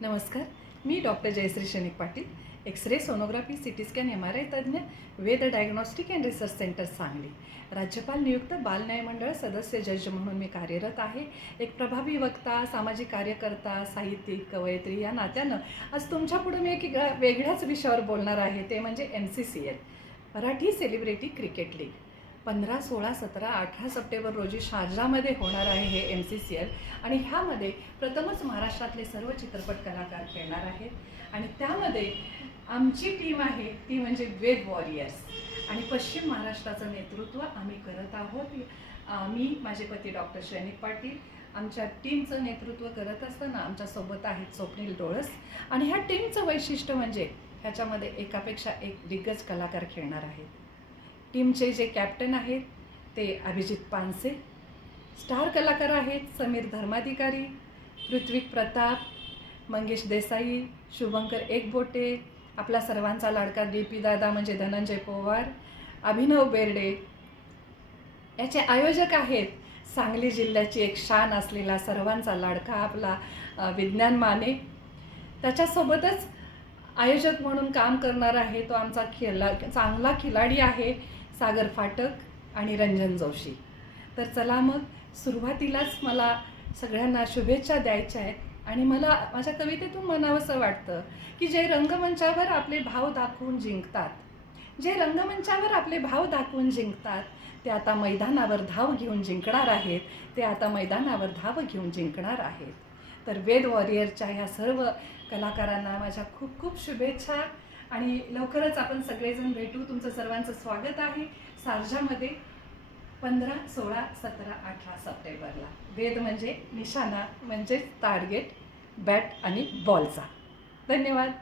नमस्कार. मी doctor Jayashree Shanik Patil, x ray sonography, CT scan, MRI तज्ज्ञ, Ved diagnostic and research centre Sangli. राज्यपाल नियुक्त बाल न्याय मंडळ सदस्य जज म्हणून मी कार्यरत आहे. एक प्रभावी वक्ता, सामाजिक कार्यकर्ता, साहित्यिक, कवयित्री या नात्यानं आज तुमच्यापुढे मी एक वेगळ्याच विषयावर बोलणार आहे, ते म्हणजे MCCL, Marathi celebrity cricket league. 15, 16, 17, 18 September रोजी शारजामध्ये होणार आहे हे MCCL. आणि ह्यामध्ये प्रथमच महाराष्ट्रातले सर्व चित्रपट कलाकार खेळणार आहेत आणि त्यामध्ये आमची टीम आहे ती म्हणजे वेद वॉरियर्स आणि पश्चिम महाराष्ट्राचं नेतृत्व आम्ही करत आहोत. मी, माझे पती डॉक्टर शैनिक पाटील, आमच्या टीमचं नेतृत्व करत असताना आमच्यासोबत आहेत स्वप्नील डोळस. आणि ह्या टीमचं वैशिष्ट्य म्हणजे ह्याच्यामध्ये एकापेक्षा एक दिग्गज कलाकार खेळणार आहेत. टीमचे जे कॅप्टन आहेत ते अभिजित पानसे, स्टार कलाकार आहेत समीर धर्माधिकारी, ऋत्विक प्रताप, मंगेश देसाई, शुभंकर एकबोटे, आपला सर्वांचा लाडका DP दादा म्हणजे धनंजय पवार, अभिनव बेर्डे. याचे आयोजक आहेत सांगली जिल्ह्याची एक शान असलेला सर्वांचा लाडका आपला विज्ञान माने. त्याच्यासोबतच आयोजक म्हणून काम करणार आहे तो आमचा चांगला खिलाडी आहे सागर फाटक आणि रंजन जोशी. तर चला मग सुरुवातीलाच मला सगळ्यांना शुभेच्छा द्यायच्या आहेत आणि मला माझ्या कवितेतून म्हणावंसं वाटतं की जे रंगमंचावर आपले भाव दाखवून जिंकतात, ते आता मैदानावर धाव घेऊन जिंकणार आहेत, तर वेद वॉरियरच्या ह्या सर्व कलाकारांना माझ्या खूप खूप शुभेच्छा आणि लवकरच आपण सगळेजण भेटू. तुमचं सर्वांचं स्वागत आहे शारजामध्ये 15, 16, 17, 18 सप्टेंबरला. वेद म्हणजे निशाणा, म्हणजे टार्गेट, बॅट आणि बॉलचा. धन्यवाद.